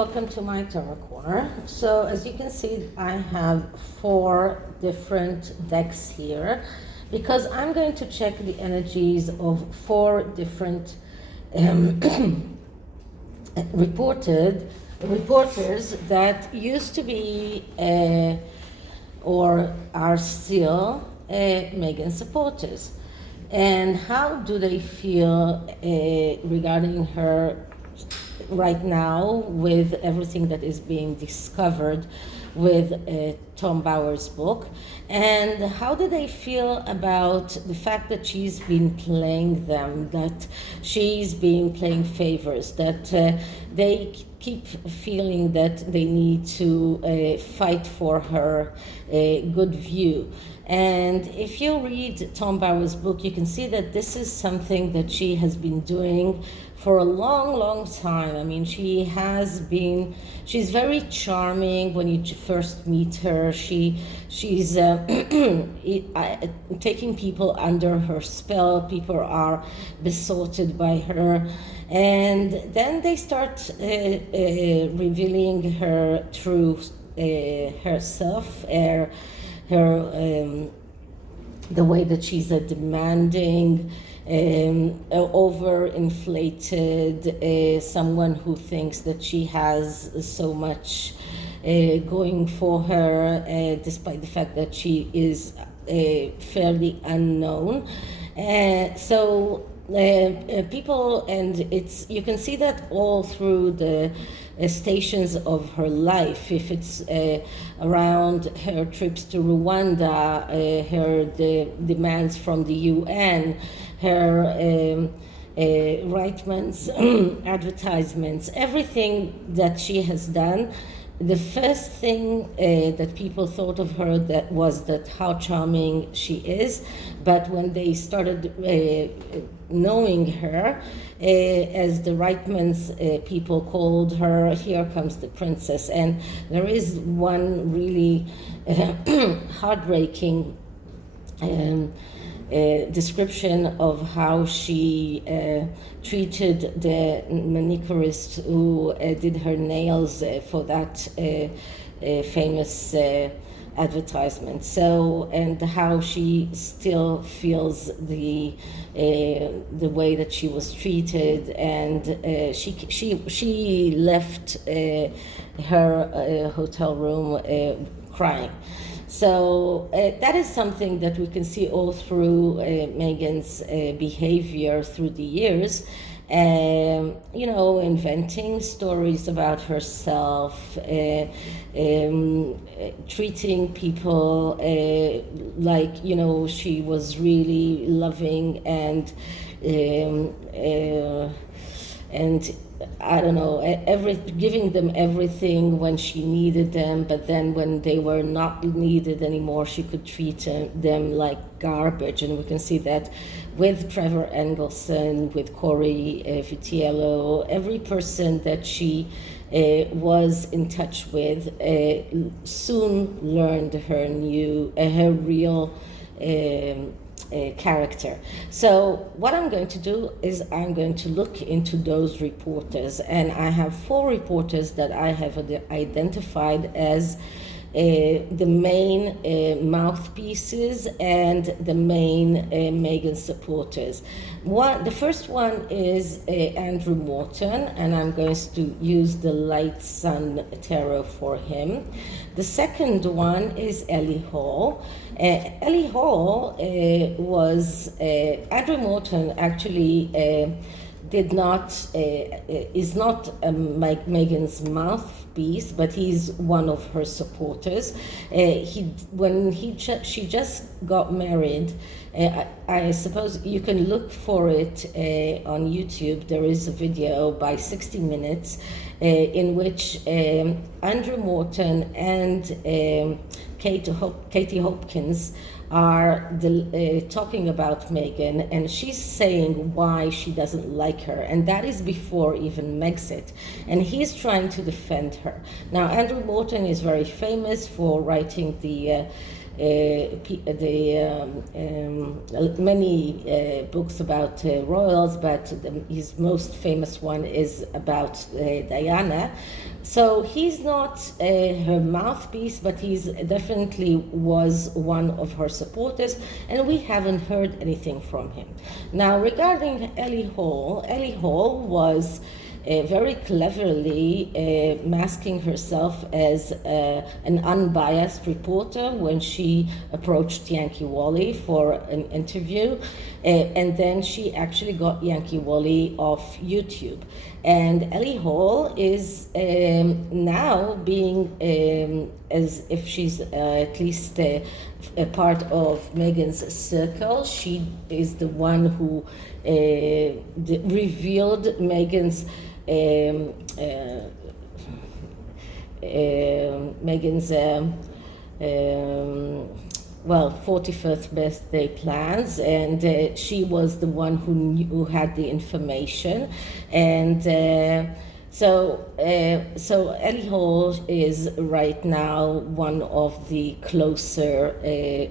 welcome to my Tarot Corner. So as you can see, I have 4 different decks here because I'm going to check the energies of 4 different reporters that used to be or are still Meghan supporters. And how do they feel regarding her right now with everything that is being discovered with Tom Bower's book, and how do they feel about the fact that she's been playing them, that she's been playing favors, that they keep feeling that they need to fight for her good view. And if you read Tom Bower's book, you can see that this is something that she has been doing for a long, long time. I mean, she's very charming when you first meet her. She's taking people under her spell. People are besotted by her. And then they start revealing her truth, herself, the way that she's a demanding, overinflated, someone who thinks that she has so much going for her, despite the fact that she is fairly unknown. People, and you can see that all through the stations of her life. If it's around her trips to Rwanda, the demands from the UN, her Reitman's advertisements, everything that she has done. The first thing that people thought of her was how charming she is, but when they started knowing her, as the Reitman's people called her, here comes the princess. And there is one really heartbreaking description of how she treated the manicurist who did her nails for that famous advertisement. So, and how she still feels the way that she was treated, and she left her hotel room crying. So that is something that we can see all through Meghan's behavior through the years. Inventing stories about herself, treating people like, she was really loving and I don't know, giving them everything when she needed them, but then when they were not needed anymore, she could treat them like garbage. And we can see that with Trevor Engelson, with Corey Vitiello, every person that she was in touch with soon learned her real character. So what I'm going to do is I'm going to look into those reporters, and I have 4 reporters that I have identified as the main mouthpieces and the main Meghan supporters. The first one is Andrew Morton, and I'm going to use the Light Sun Tarot for him. The second one is Ellie Hall. Ellie Hall was Andrew Morton actually is not Meghan's mouthpiece, but he's one of her supporters. She just got married. I suppose you can look for it on YouTube. There is a video by 60 Minutes in which Andrew Morton and Katie Hopkins are talking about Meghan, and she's saying why she doesn't like her, and that is before even Megxit, and he's trying to defend her. Now, Andrew Morton is very famous for writing the many books about royals, but his most famous one is about Diana. So he's not her mouthpiece, but he's definitely was one of her supporters, and we haven't heard anything from him. Now, regarding Ellie Hall was very cleverly masking herself as an unbiased reporter when she approached Yankee Wally for an interview, and then she actually got Yankee Wally off YouTube. And Ellie Hall is now being as if she's at least a part of Meghan's circle. She is the one who revealed Meghan's Meghan's 41st birthday plans, and she was the one who had the information, and so Ellie Hall is right now one of the closer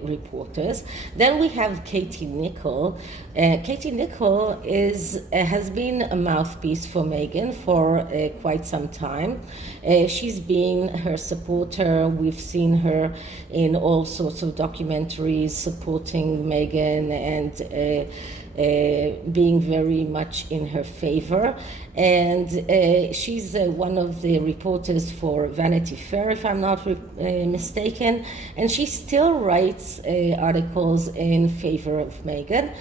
reporters. Then we have Katie Nichols. Katie Nichols has been a mouthpiece for Meghan for quite some time. She's been her supporter. We've seen her in all sorts of documentaries supporting Meghan and being very much in her favor. And she's one of the reporters for Vanity Fair, if I'm not mistaken, and she still writes articles in favor of Meghan.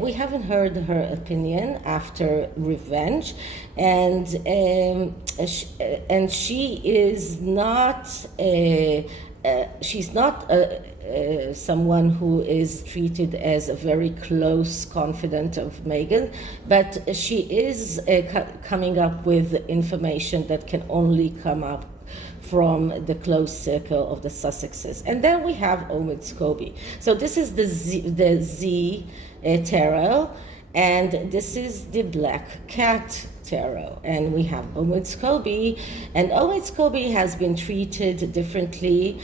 We haven't heard her opinion after Revenge, and she is not she's not someone who is treated as a very close confidant of Meghan, but she is coming up with information that can only come up from the close circle of the Sussexes. And then we have Omid Scobie. So this is the Z tarot, and this is the Black Cat tarot, and we have Omid Scobie, and Omid Scobie has been treated differently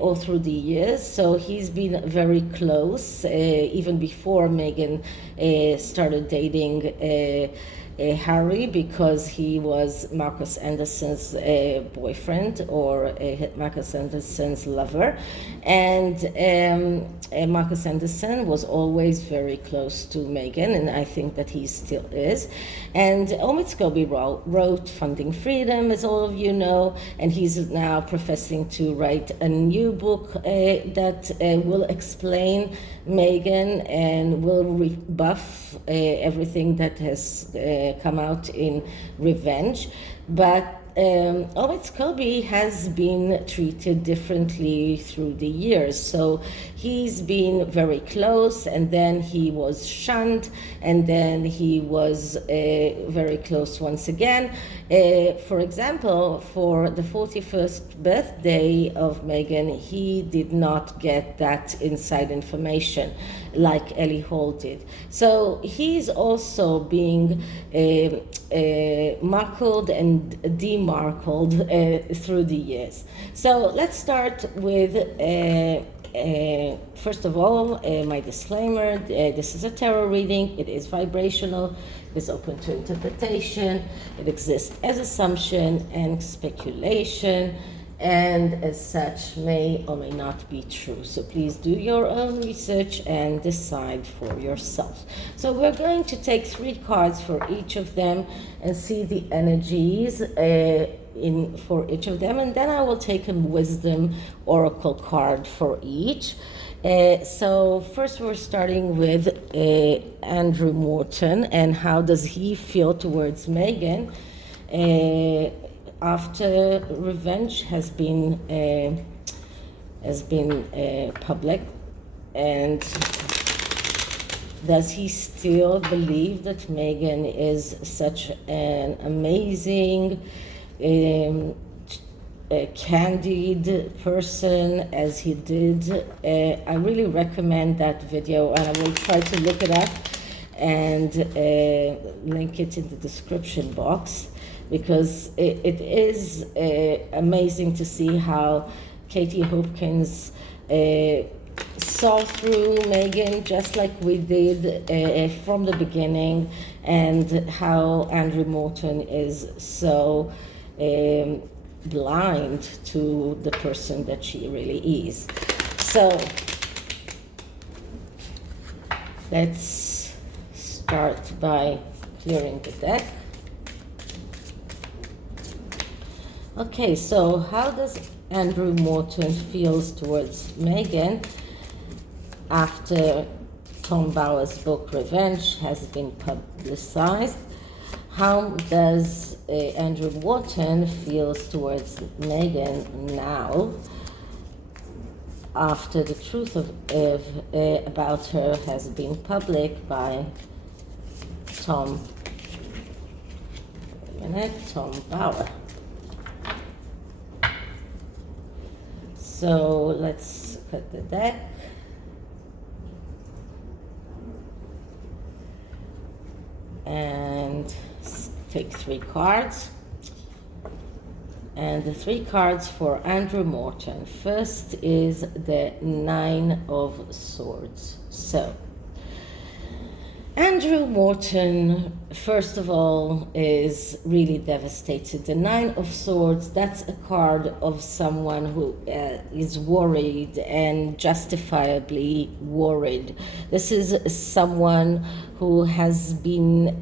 all through the years. So he's been very close even before Meghan started dating Harry, because he was Marcus Anderson's boyfriend, or Marcus Anderson's lover, and Marcus Anderson was always very close to Meghan, and I think that he still is. And Omid Scobie wrote Funding Freedom, as all of you know, and he's now professing to write a new book that will explain Meghan and will rebuff everything that has come out in Revenge. But Omid Scobie has been treated differently through the years. So he's been very close, and then he was shunned, and then he was very close once again. For example, for the 41st birthday of Meghan, he did not get that inside information like Ellie Hall did. So he's also being markled and demarkled through the years. So let's start with first of all, my disclaimer. This is a tarot reading. It is vibrational. It is open to interpretation. It exists as assumption and speculation, and as such may or may not be true. So please do your own research and decide for yourself. So we're going to take 3 cards for each of them and see the energies for each of them, and then I will take a wisdom oracle card for each. So first we're starting with Andrew Morton, and how does he feel towards Meghan after Revenge has been public, and does he still believe that Meghan is such an amazing candid person as he did? I really recommend that video, and I will try to look it up and link it in the description box, because it is amazing to see how Katie Hopkins saw through Meghan just like we did from the beginning, and how Andrew Morton is so blind to the person that she really is. So let's start by clearing the deck. Okay, so how does Andrew Morton feels towards Meghan after Tom Bauer's book Revenge has been publicized? How does Andrew Morton feels towards Meghan now after the truth about her has been public by Tom Bauer? So let's cut the deck. And take 3 cards. And the 3 cards for Andrew Morton. First is the 9 of Swords. So Andrew Morton, first of all, is really devastated. The 9 of Swords, that's a card of someone who is worried and justifiably worried. This is someone who has been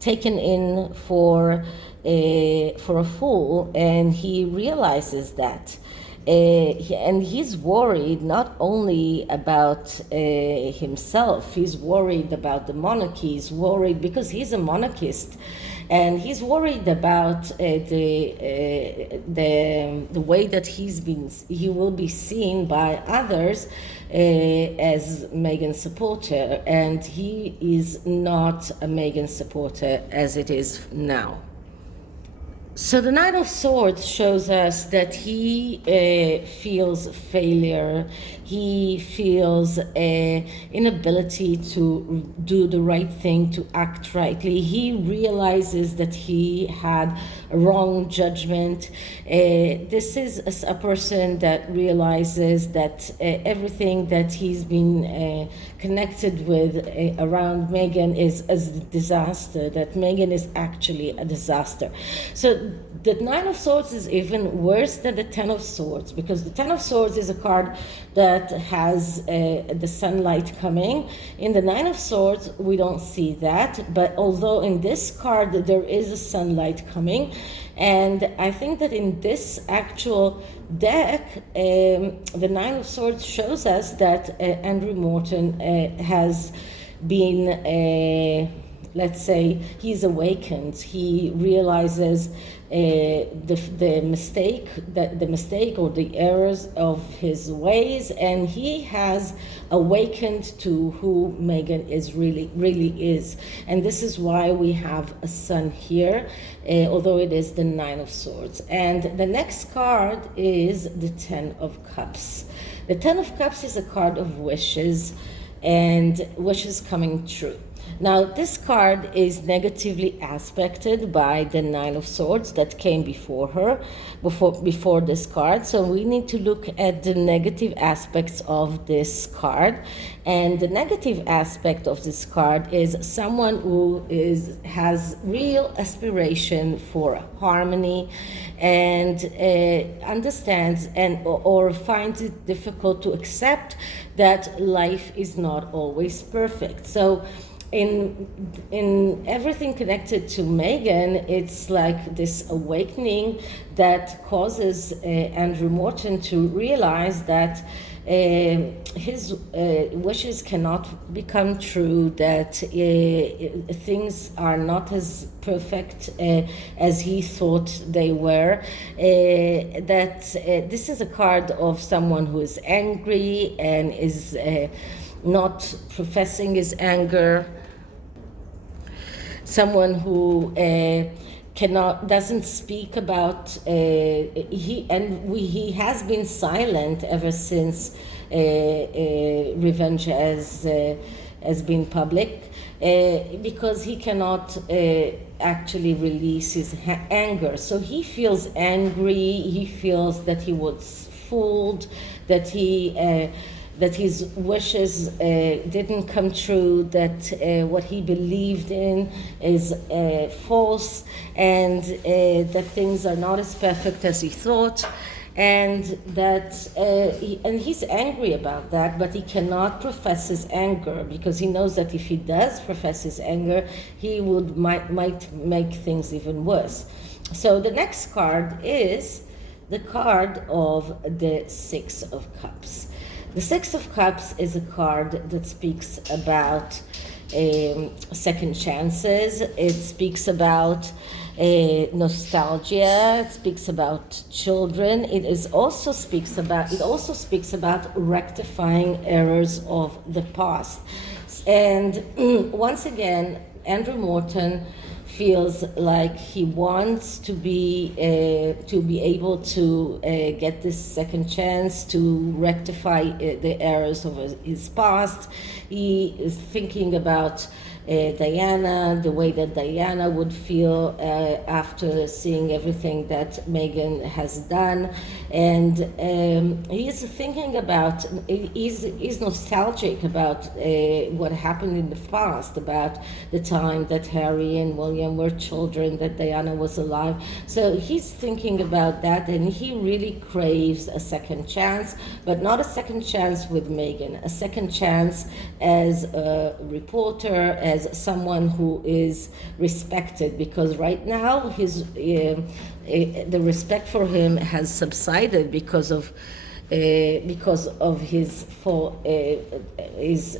taken in for a fool, and he realizes that. And he's worried not only about himself, he's worried about the monarchy, he's worried because he's a monarchist, and he's worried about the way that he will be seen by others as Meghan supporter, and he is not a Meghan supporter as it is now. So the Knight of Swords shows us that he feels failure, he feels inability to do the right thing, to act rightly. He realizes that he had a wrong judgment. This is a person that realizes that everything that he's been connected with around Meghan is a disaster, that Meghan is actually a disaster. So the Nine of Swords is even worse than the Ten of Swords, because the Ten of Swords is a card that has the sunlight coming. In the Nine of Swords, we don't see that, but although in this card there is a sunlight coming, and I think that in this actual deck, the Nine of Swords shows us that Andrew Morton has been, let's say, he's awakened. He realizes the mistake or the errors of his ways, and he has awakened to who Meghan is really is. And this is why we have a sun here, although it is the Nine of Swords. And the next card is the Ten of Cups. The Ten of Cups is a card of wishes, and wishes coming true. Now, this card is negatively aspected by the Nine of Swords that came before this card. So we need to look at the negative aspects of this card. And the negative aspect of this card is someone who has real aspiration for harmony and understands or finds it difficult to accept that life is not always perfect. So in everything connected to Meghan, it's like this awakening that causes Andrew Morton to realize that his wishes cannot become true, that things are not as perfect as he thought they were, that this is a card of someone who is angry and is not professing his anger, someone who doesn't speak about he has been silent ever since Revenge has been public, because he cannot actually release his anger. So he feels angry, he feels that he was fooled, that that his wishes didn't come true, that what he believed in is false, and that things are not as perfect as he thought, and that and he's angry about that, but he cannot profess his anger, because he knows that if he does profess his anger, he might make things even worse. So the next card is the card of the Six of Cups. The Six of Cups is a card that speaks about second chances. It speaks about nostalgia. It speaks about children. It also speaks about rectifying errors of the past. And once again, Andrew Morton feels like he wants to be able to get this second chance to rectify the errors of his past. He is thinking about Diana, the way that Diana would feel after seeing everything that Meghan has done, and he's thinking about, he's nostalgic about what happened in the past, about the time that Harry and William were children, that Diana was alive. So he's thinking about that, and he really craves a second chance, but not a second chance with Meghan, a second chance as a reporter, as someone who is respected, because right now the respect for him has subsided because of his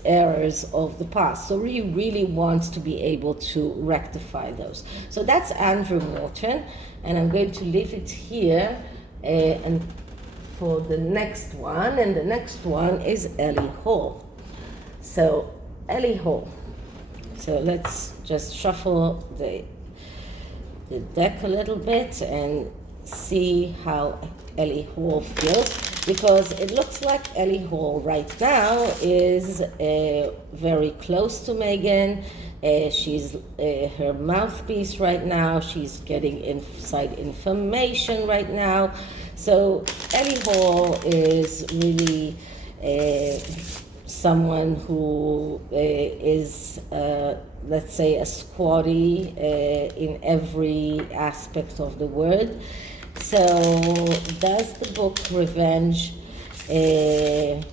errors of the past. So he really wants to be able to rectify those. So that's Andrew Morton, and I'm going to leave it here and for the next one, and the next one is Ellie Hall. So Ellie Hall. So let's just shuffle the deck a little bit and see how Ellie Hall feels, because it looks like Ellie Hall right now is very close to Meghan. She's her mouthpiece right now. She's getting inside information right now. So Ellie Hall is really someone who is, let's say, a squatty in every aspect of the word. So does the book Revenge, did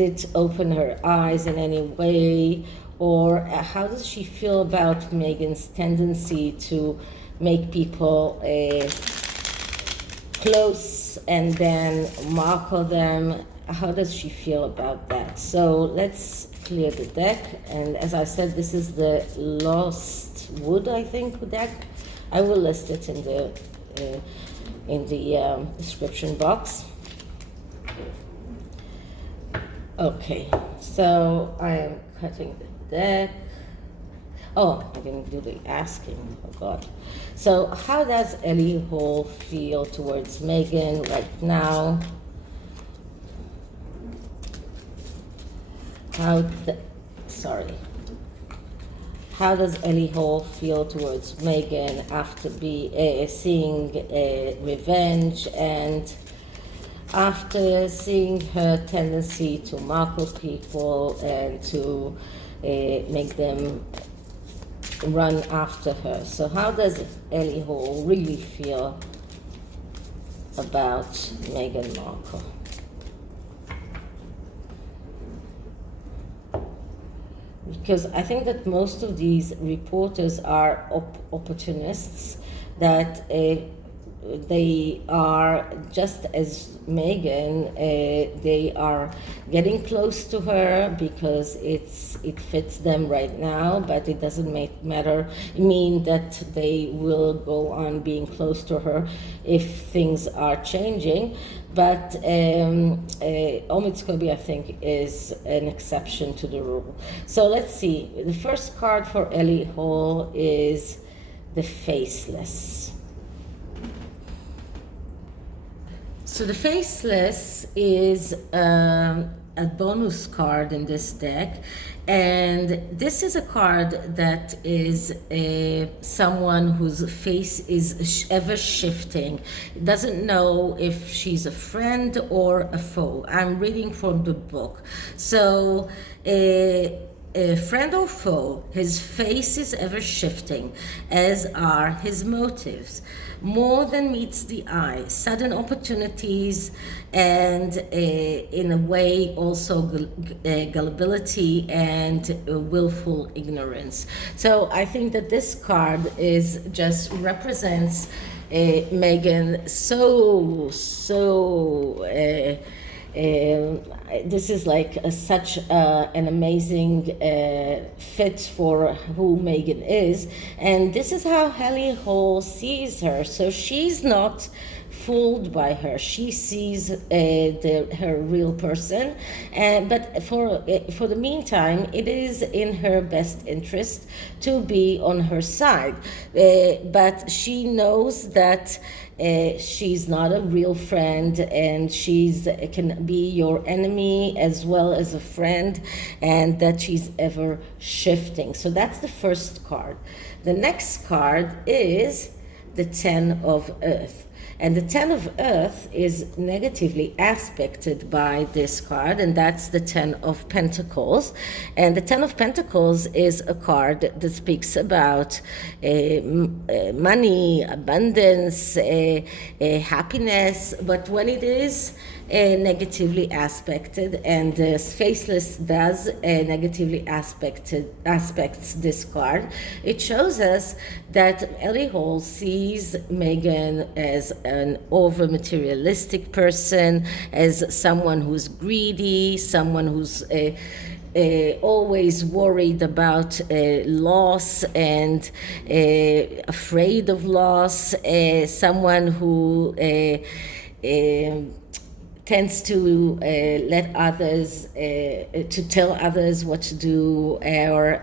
it open her eyes in any way? Or how does she feel about Meghan's tendency to make people close and then markle them? How does she feel about that? So let's clear the deck. And as I said, this is the Lost Wood, I think, deck. I will list it in the description box. Okay, so I am cutting the deck. Oh, I didn't do the asking. Oh God. So how does Ellie Hall feel towards Meghan right now? How does Ellie Hall feel towards Meghan after seeing Revenge, and after seeing her tendency to markle people and to make them run after her? So how does Ellie Hall really feel about Meghan Markle? Because I think that most of these reporters are opportunists, that they are just as Meghan, they are getting close to her because it fits them right now, but it doesn't mean that they will go on being close to her if things are changing. But Omid Scobie, I think, is an exception to the rule. So let's see. The first card for Ellie Hall is the Faceless. So the Faceless is a bonus card in this deck, and this is a card that is someone whose face is ever shifting. Doesn't know if she's a friend or a foe. I'm reading from the book. So a friend or foe, his face is ever shifting, as are his motives. More than meets the eye, sudden opportunities, and in a way also gullibility and willful ignorance. So I think that this card is just represents Meghan this is like such an amazing fit for who Meghan is, and this is how Ellie Hall sees her. So she's not fooled by her. She sees her real person, but for the meantime, it is in her best interest to be on her side. But she knows that she's not a real friend, and she's can be your enemy as well as a friend, and that she's ever shifting. So that's the first card. The next card is the Ten of Earth. And the Ten of Earth is negatively aspected by this card, and that's the Ten of Pentacles. And the Ten of Pentacles is a card that speaks about money, abundance, happiness, but when it is negatively aspected, and the Faceless does negatively aspects this card, it shows us that Ellie Hall sees Meghan as an over materialistic person, as someone who's greedy, someone who's always worried about loss and afraid of loss, someone who tends to let others, to tell others what to do, or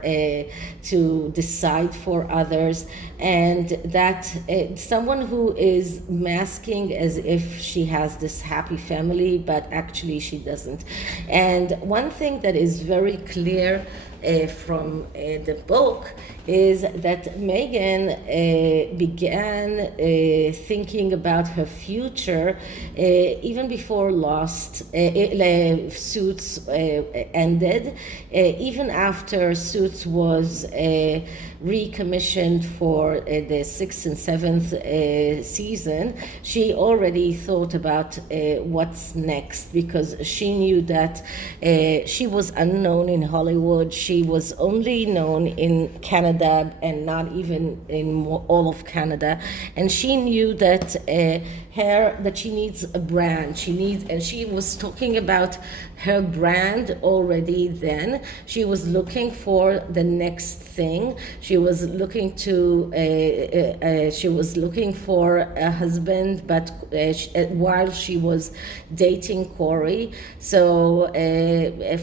to decide for others, and that someone who is masking as if she has this happy family, but actually she doesn't. And one thing that is very clear from the book is that Meghan began thinking about her future even before Suits ended, even after Suits was recommissioned for the 6th and 7th season. She already thought about what's next, because she knew that she was unknown in Hollywood. She was only known in Canada, and not even in all of Canada. And she knew that that she needs a brand. And she was talking about her brand already then. She was looking for the next thing. She was looking for a husband, but while she was dating Corey. So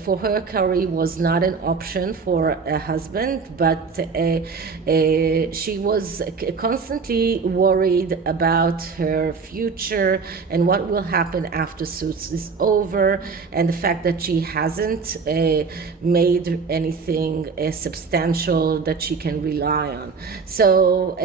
for her, Corey was not an option for a husband, but she was constantly worried about her future and what will happen after Suits is over, and the fact that she hasn't made anything substantial that she can rely on. So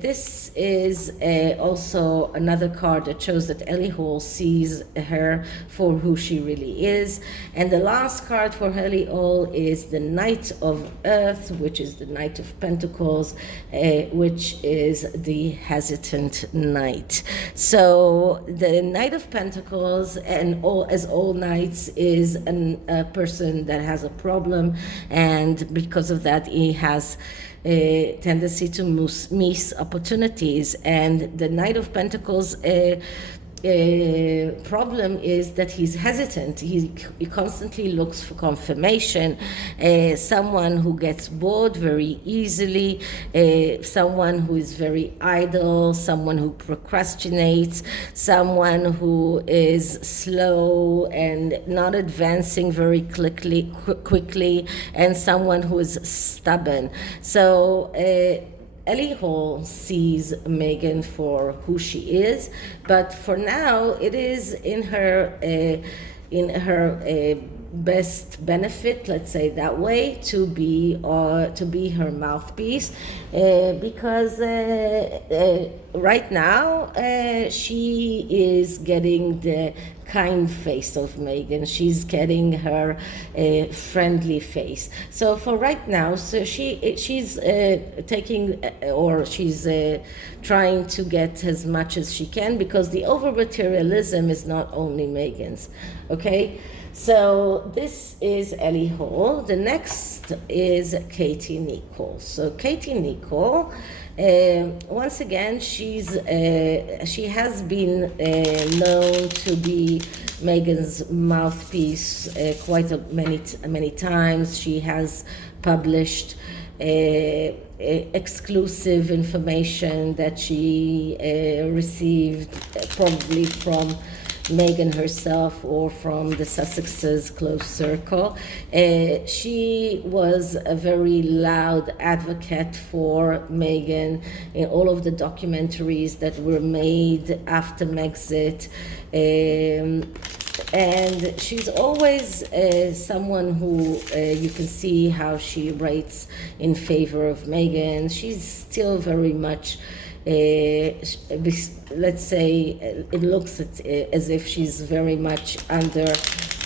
this is also another card that shows that Ellie Hall sees her for who she really is. And the last card for Ellie Hall is the Knight of Earth, which is the Knight of Pentacles, which is the hesitant knight. So the Knight of Pentacles, and as all knights, is a person that has a problem, and because of that he has a tendency to miss opportunities. And the Knight of Pentacles problem is that he's hesitant. He constantly looks for confirmation, someone who gets bored very easily, someone who is very idle, someone who procrastinates, someone who is slow and not advancing very quickly, and someone who is stubborn. So Ellie Hall sees Meghan for who she is, but for now it is in her best benefit, let's say that way, to be her mouthpiece, because right now she is getting the kind face of Meghan. She's getting her friendly face. So for right now, so she's taking or she's trying to get as much as she can, because the over materialism is not only Meghan's. Okay. So this is Ellie Hall. The next is Katie Nichols. So Katie Nichols, once again, she has been known to be Meghan's mouthpiece quite many times. She has published exclusive information that she received probably from Meghan herself or from the Sussexes' close circle. She was a very loud advocate for Meghan in all of the documentaries that were made after Megxit. And she's always someone who you can see how she writes in favor of Meghan. She's still very much let's say it looks as if she's very much under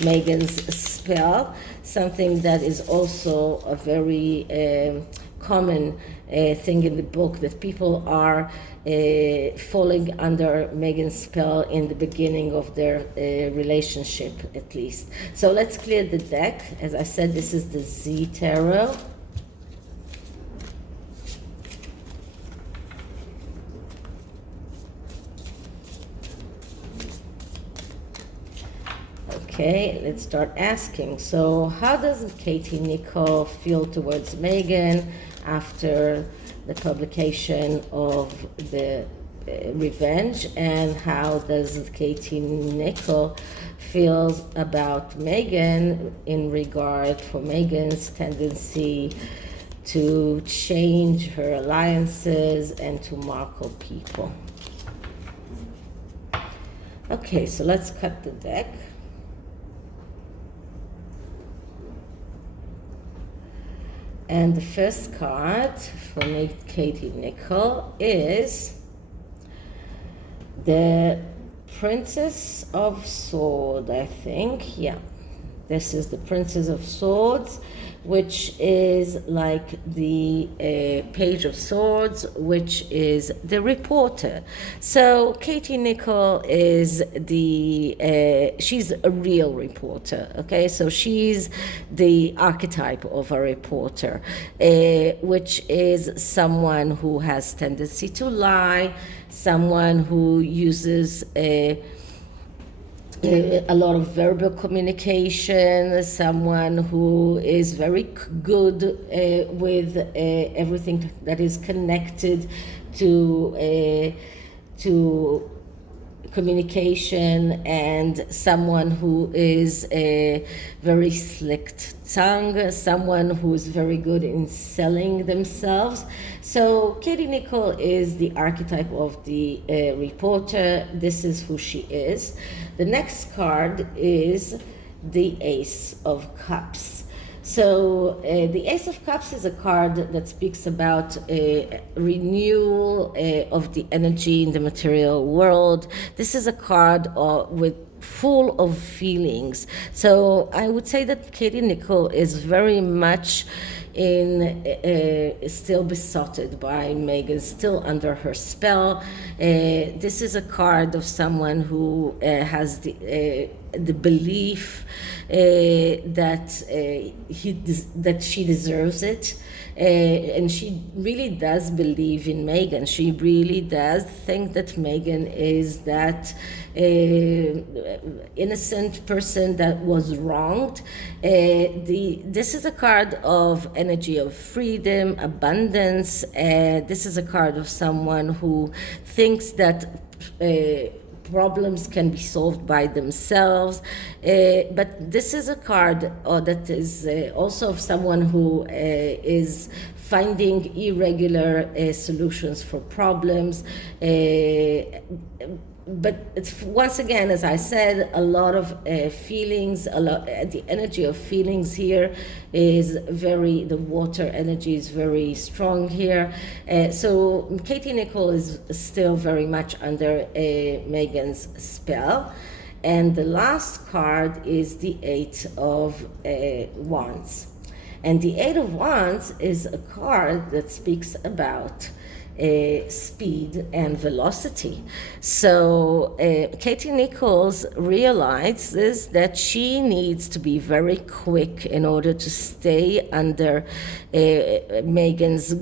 Meghan's spell, something that is also a very common thing in the book, that people are falling under Meghan's spell in the beginning of their relationship, at least. So let's clear the deck. As I said, this is the GETTR. Okay, let's start asking. So how does Katie Nichols feel towards Meghan after the publication of the Revenge, and how does Katie Nichols feel about Meghan in regard for Meghan's tendency to change her alliances and to markle people? Okay, so let's cut the deck. And the first card for Katie Nichols is the Princess of Swords, I think. Yeah, this is the Princess of Swords, which is like the Page of Swords, which is the reporter. So Katie Nichols is she's a real reporter, okay? So she's the archetype of a reporter, which is someone who has tendency to lie, someone who uses a lot of verbal communication, someone who is very good with everything that is connected to communication, and someone who is very slick-tongued, someone who is very good in selling themselves. So Katie Nichols is the archetype of the reporter. This is who she is. The next card is the Ace of Cups. So the Ace of Cups is a card that speaks about renewal of the energy in the material world. This is a card with full of feelings. So I would say that Katie Nichols is very much still besotted by Meghan, still under her spell. This is a card of someone who has the belief that she deserves it, and she really does believe in Meghan. She really does think that Meghan is that innocent person that was wronged. This is a card of energy of freedom, abundance. This is a card of someone who thinks that problems can be solved by themselves. But this is a card that is also of someone who is finding irregular solutions for problems. But it's, once again, as I said, a lot of feelings, the energy of feelings here is very, the water energy is very strong here. So Katie Nichols is still very much under Meghan's spell. And the last card is the Eight of Wands. And the Eight of Wands is a card that speaks about speed and velocity. So Katie Nichols realizes that she needs to be very quick in order to stay under Meghan's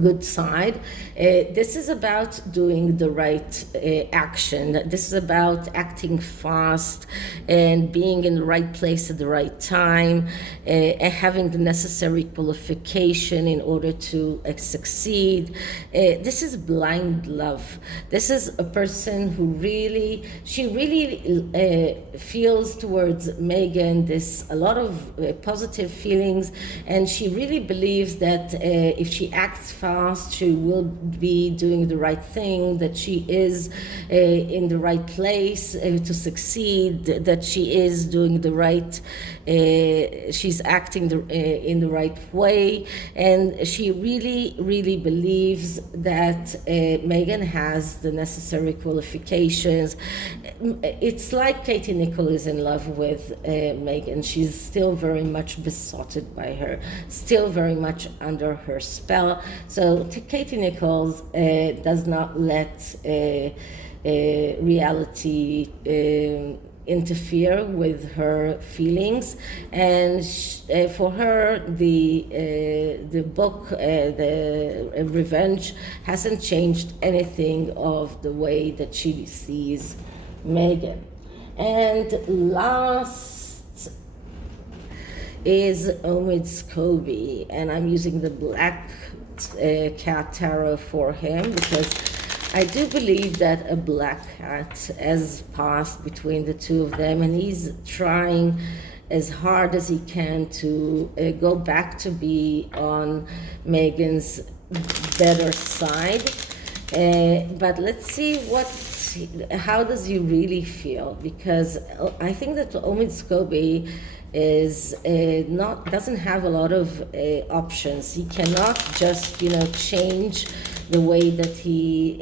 good side. This is about doing the right action. This is about acting fast and being in the right place at the right time, and having the necessary qualification in order to succeed. This is blind love. This is a person who she really feels towards Meghan a lot of positive feelings, and she really believes that if she acts fast, she will be doing the right thing, that she is in the right place to succeed, that she is doing the right, she's acting in the right way, and she really, really believes that Meghan has the necessary qualifications. It's like Katie Nichols is in love with Meghan. She's still very much besotted by her, still very much under her spell. So Katie Nichols does not let reality interfere with her feelings, and for her the book, the Revenge, hasn't changed anything of the way that she sees Meghan. And last is Omid Scobie, and I'm using the black cat tarot for him because I do believe that a black cat has passed between the two of them, and he's trying as hard as he can to go back to be on Meghan's better side. But let's see how does he really feel, because I think that Omid Scobie doesn't have a lot of options. He cannot just change the way that he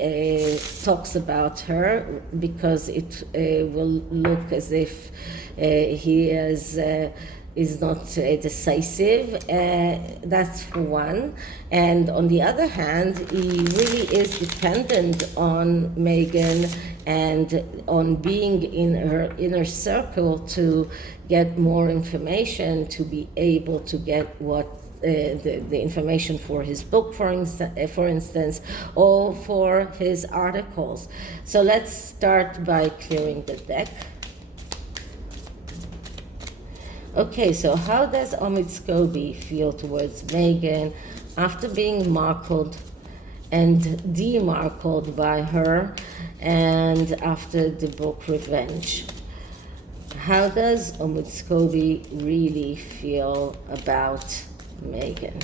talks about her, because it will look as if he is not decisive. That's for one. And on the other hand, he really is dependent on Meghan and on being in her inner circle to get more information, to be able to get what the information for his book, for instance, or for his articles. So let's start by clearing the deck. Okay, so how does Omid Scobie feel towards Meghan after being markled and demarkled by her, and after the book Revenge? How does Omid Scobie really feel about Meghan?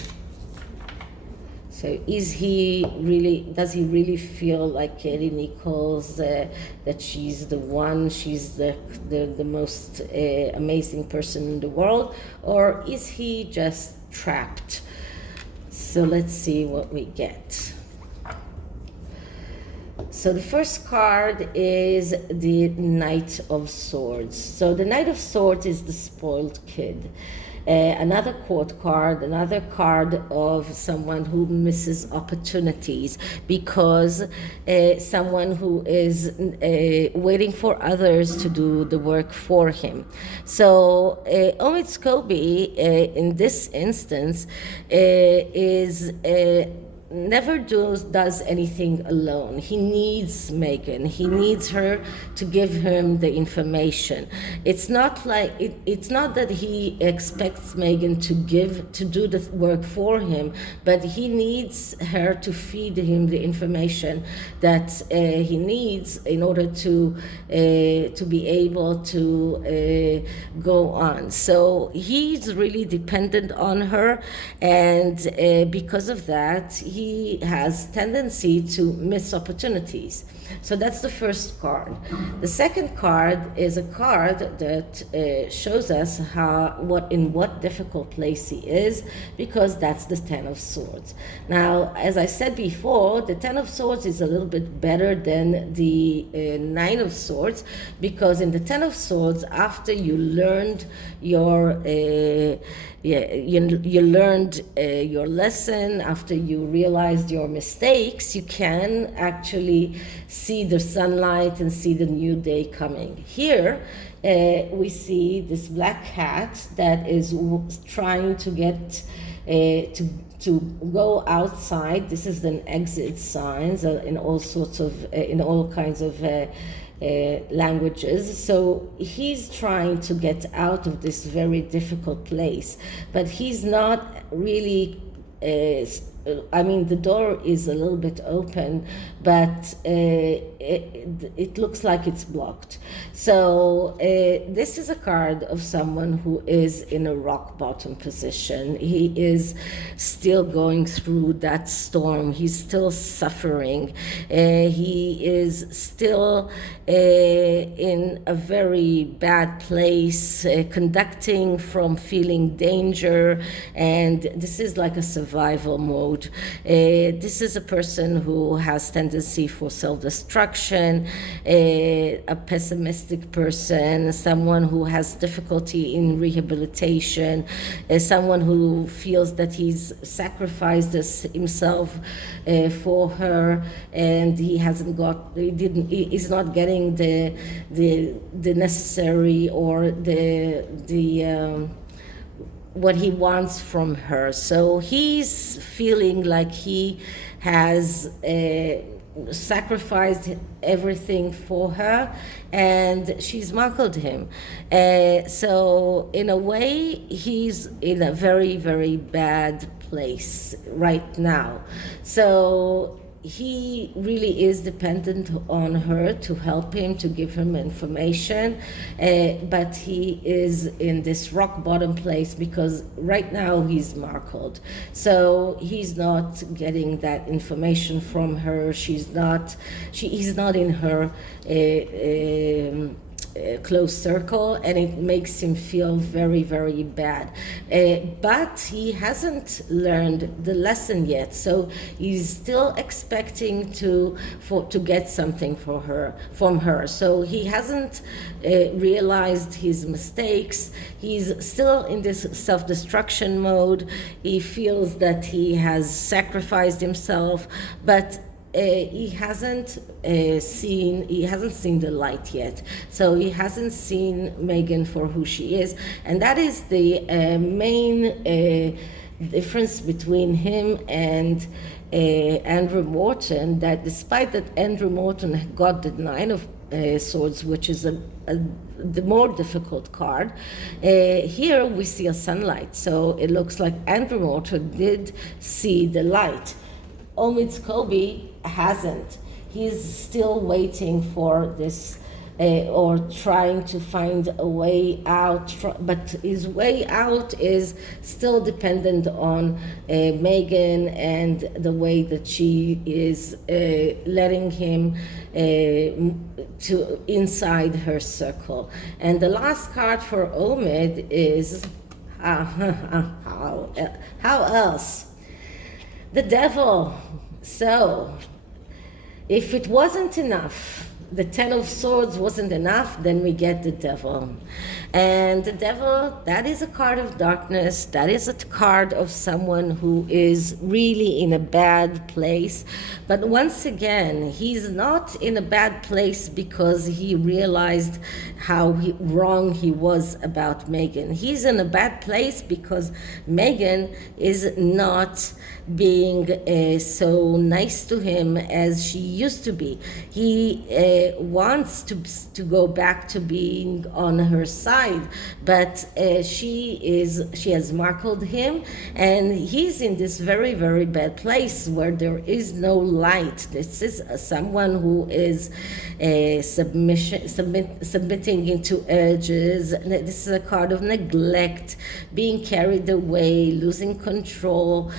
So does he really feel like Katie Nichols, that she's the one, she's the most amazing person in the world, or is he just trapped? So let's see what we get. So the first card is the Knight of Swords. So the Knight of Swords is the spoiled kid. Another court card, another card of someone who misses opportunities, because someone who is waiting for others to do the work for him. So Omid Scobie, in this instance, is never does anything alone. He needs Meghan. He needs her to give him the information. It's not like it's not that he expects Meghan to do the work for him, but he needs her to feed him the information that he needs in order to be able to go on. So he's really dependent on her, and because of that, he has tendency to miss opportunities. So that's the first card. The second card is a card that shows us in what difficult place he is, because that's the Ten of Swords. Now, as I said before, the Ten of Swords is a little bit better than the Nine of Swords, because in the Ten of Swords, after you learned your you learned your lesson, after you realized your mistakes, you can actually see the sunlight and see the new day coming. Here, we see this black cat that is trying to get to go outside. This is an exit signs in all sorts of in all kinds of languages. So he's trying to get out of this very difficult place, but he's not really the door is a little bit open, but it looks like it's blocked. So this is a card of someone who is in a rock bottom position. He is still going through that storm. He's still suffering. He is still in a very bad place, conducting from feeling danger, and this is like a survival mode. This is a person who has tendency for self-destruction, a pessimistic person, someone who has difficulty in rehabilitation, someone who feels that he's sacrificed himself for her, and he's not getting the necessary or the what he wants from her. So he's feeling like he has sacrificed everything for her, and she's markled him. So in a way, he's in a very, very bad place right now. So he really is dependent on her to help him, to give him information, but he is in this rock bottom place because right now he's markled. So he's not getting that information from her. He's not in her close circle, and it makes him feel very, very bad. But he hasn't learned the lesson yet, so he's still expecting to get something from her. So he hasn't realized his mistakes. He's still in this self-destruction mode. He feels that he has sacrificed himself, but he hasn't seen the light yet. So he hasn't seen Meghan for who she is, and that is the main difference between him and Andrew Morton. That despite that Andrew Morton got the Nine of Swords, which is the more difficult card, here we see a sunlight. So it looks like Andrew Morton did see the light. Omid Kobe hasn't. He's still waiting for this or trying to find a way out, but his way out is still dependent on Meghan and the way that she is letting him to inside her circle. And the last card for Omid is how else? The Devil. So if it wasn't enough the Ten of Swords wasn't enough, then we get the Devil. And the Devil, that is a card of darkness. That is a card of someone who is really in a bad place. But once again, he's not in a bad place because he realized how wrong he was about Meghan. He's in a bad place because Meghan is not being so nice to him as she used to be. He wants to go back to being on her side, but she has markled him, and he's in this very, very bad place where there is no light. This is someone who is submitting into urges. This is a card of neglect, being carried away, losing control.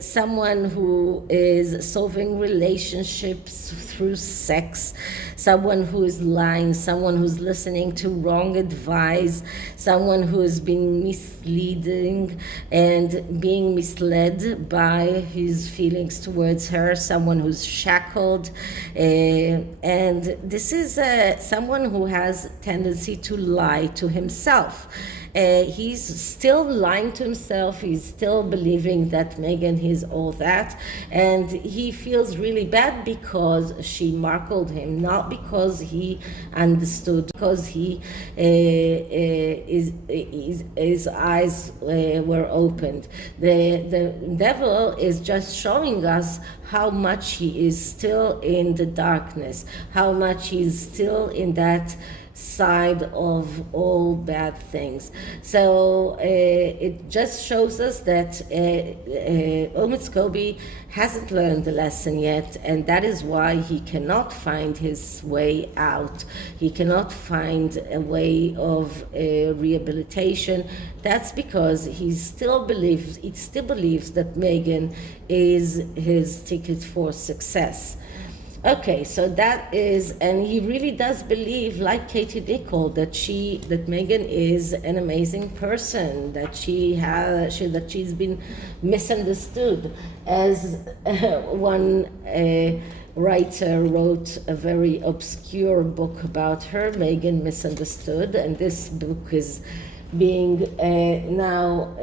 Someone who is solving relationships through sex, someone who is lying, someone who's listening to wrong advice, someone who has been misleading and being misled by his feelings towards her, someone who's shackled. And this is someone who has tendency to lie to himself. He's still lying to himself. He's still believing that Meghan is all that, and he feels really bad because she markled him, not because he understood, because his eyes were opened. The Devil is just showing us how much he is still in the darkness, how much he's still in that side of all bad things. So it just shows us that Omid Scobie hasn't learned the lesson yet, and that is why he cannot find his way out. He cannot find a way of rehabilitation. That's because he still believes that Meghan is his ticket for success. Okay, so that is, and he really does believe, like Katie Nichols, that Meghan is an amazing person, that she's been misunderstood. As one writer wrote a very obscure book about her, Meghan Misunderstood, and this book is being now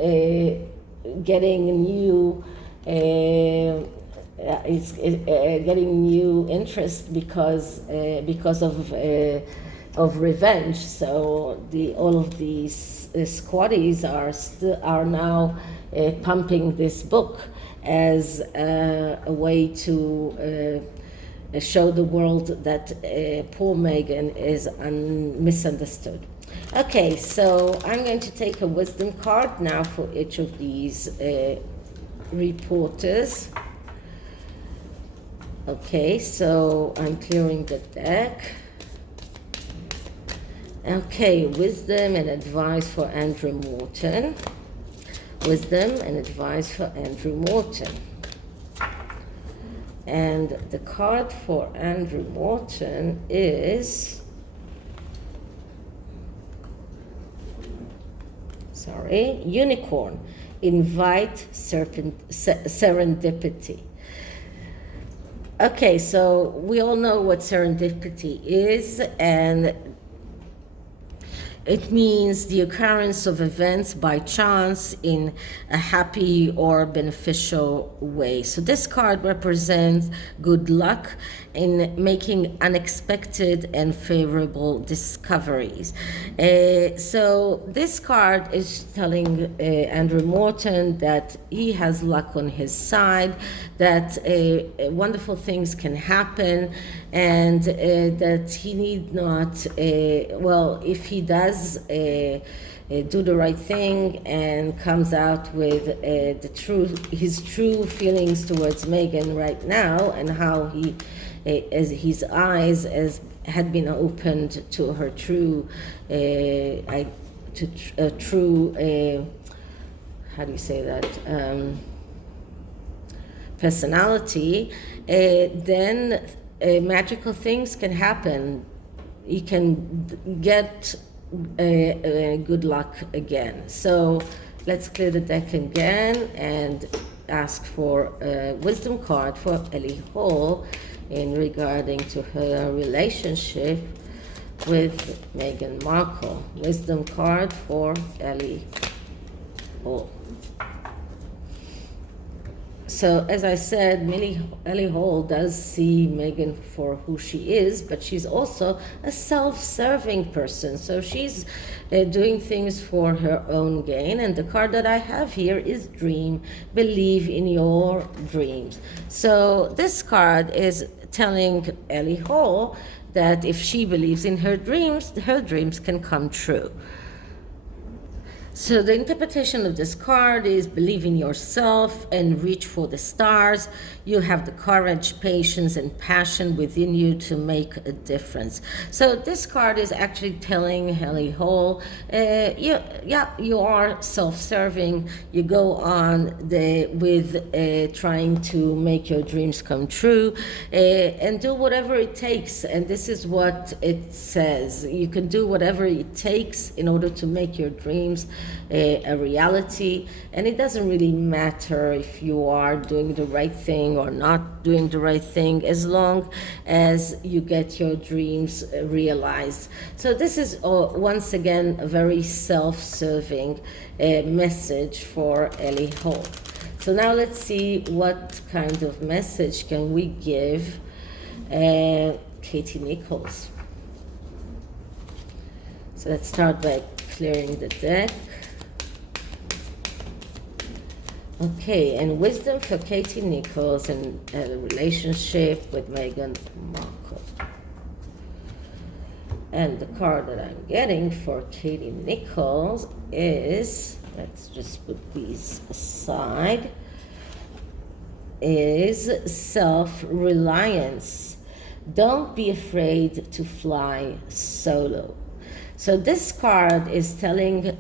getting new. It's getting new interest because of revenge. So all of these squatties are now pumping this book as a way to show the world that poor Meghan is misunderstood. Okay, so I'm going to take a wisdom card now for each of these reporters. Okay, so I'm clearing the deck. Okay, wisdom and advice for Andrew Morton. Wisdom and advice for Andrew Morton. And the card for Andrew Morton is, Unicorn. Invite serendipity. Okay, so we all know what serendipity is, and it means the occurrence of events by chance in a happy or beneficial way. So this card represents good luck in making unexpected and favorable discoveries. So this card is telling Andrew Morton that he has luck on his side, that wonderful things can happen, and that he need not, if he does do the right thing and comes out with his true feelings towards Meghan right now, and how as his eyes had been opened to her true how do you say that, personality, then magical things can happen. You can get good luck again. So let's clear the deck again, and ask for a wisdom card for Ellie Hall in regarding to her relationship with Meghan Markle. Wisdom card for Ellie Hall. So as I said, Ellie Hall does see Meghan for who she is, but she's also a self-serving person. So she's doing things for her own gain. And the card that I have here is Dream. Believe in your dreams. So this card is telling Ellie Hall that if she believes in her dreams can come true. So the interpretation of this card is believe in yourself and reach for the stars. You have the courage, patience, and passion within you to make a difference. So this card is actually telling Ellie Hall, you are self-serving. You go on with trying to make your dreams come true and do whatever it takes. And this is what it says. You can do whatever it takes in order to make your dreams a reality, and it doesn't really matter if you are doing the right thing or not doing the right thing, as long as you get your dreams realized. So this is once again a very self-serving message for Ellie Hall. So now let's see what kind of message can we give Katie Nichols. So let's start by clearing the deck. Okay, and wisdom for Katie Nichols and a relationship with Meghan Markle. And the card that I'm getting for Katie Nichols is, let's just put these aside, is self-reliance. Don't be afraid to fly solo. So this card is telling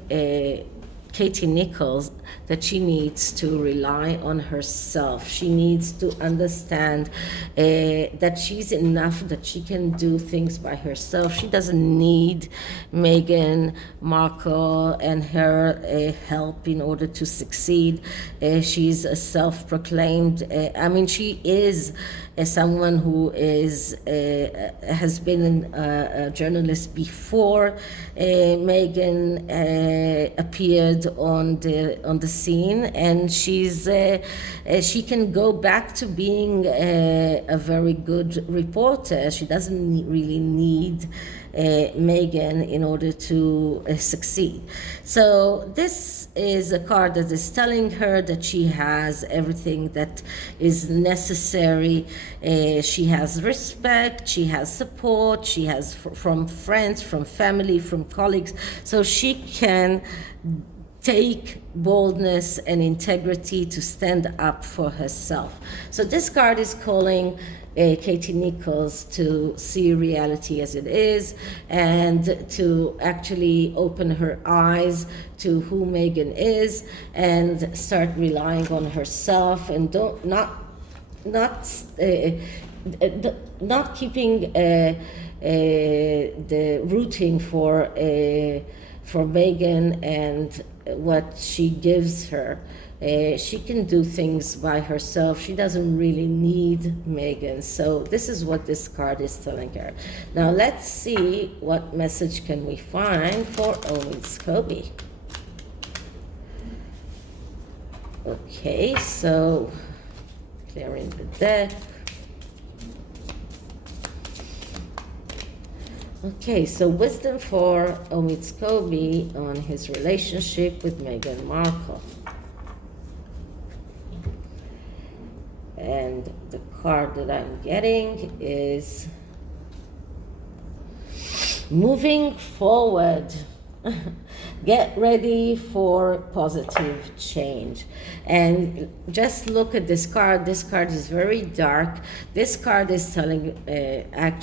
Katie Nichols that she needs to rely on herself. She needs to understand that she's enough, that she can do things by herself. She doesn't need Meghan Markle and her help in order to succeed. She's a self-proclaimed, she is someone who is has been a journalist before Meghan appeared on the scene, and she can go back to being a very good reporter. She doesn't really need Meghan in order to succeed. So this is a card that is telling her that she has everything that is necessary. She has respect, she has support, she has from friends, from family, from colleagues, so she can take boldness and integrity to stand up for herself. So this card is calling Katie Nichols to see reality as it is, and to actually open her eyes to who Meghan is and start relying on herself, and not keeping the rooting for Meghan and what she gives her. She can do things by herself. She doesn't really need Meghan. So this is what this card is telling her. Now let's see what message can we find for Omid Scobie. Okay, so clearing the deck. Okay, so wisdom for Omid Scobie on his relationship with Meghan Markle. And the card that I'm getting is moving forward. Get ready for positive change. And just look at this card. This card is very dark. This card is telling, Omid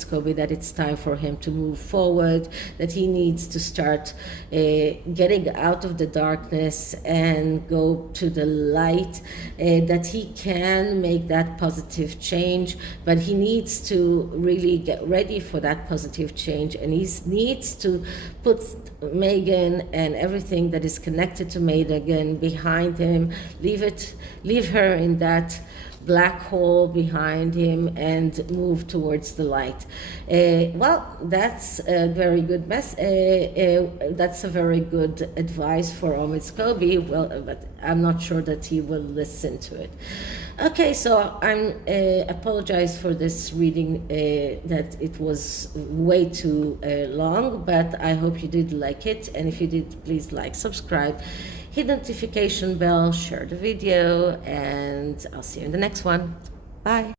Scobie that it's time for him to move forward, that he needs to start getting out of the darkness and go to the light, that he can make that positive change, but he needs to really get ready for that positive change, and he needs needs to put Meghan and everything that is connected to Meghan behind him, leave her in that black hole behind him and move towards the light. Well, that's a very good that's a very good advice for Omid Scobie. Well, but I'm not sure that he will listen to it. Okay, so I'm apologize for this reading, that it was way too long, but I hope you did like it, and if you did, please like, subscribe, hit the notification bell, share the video, and I'll see you in the next one. Bye.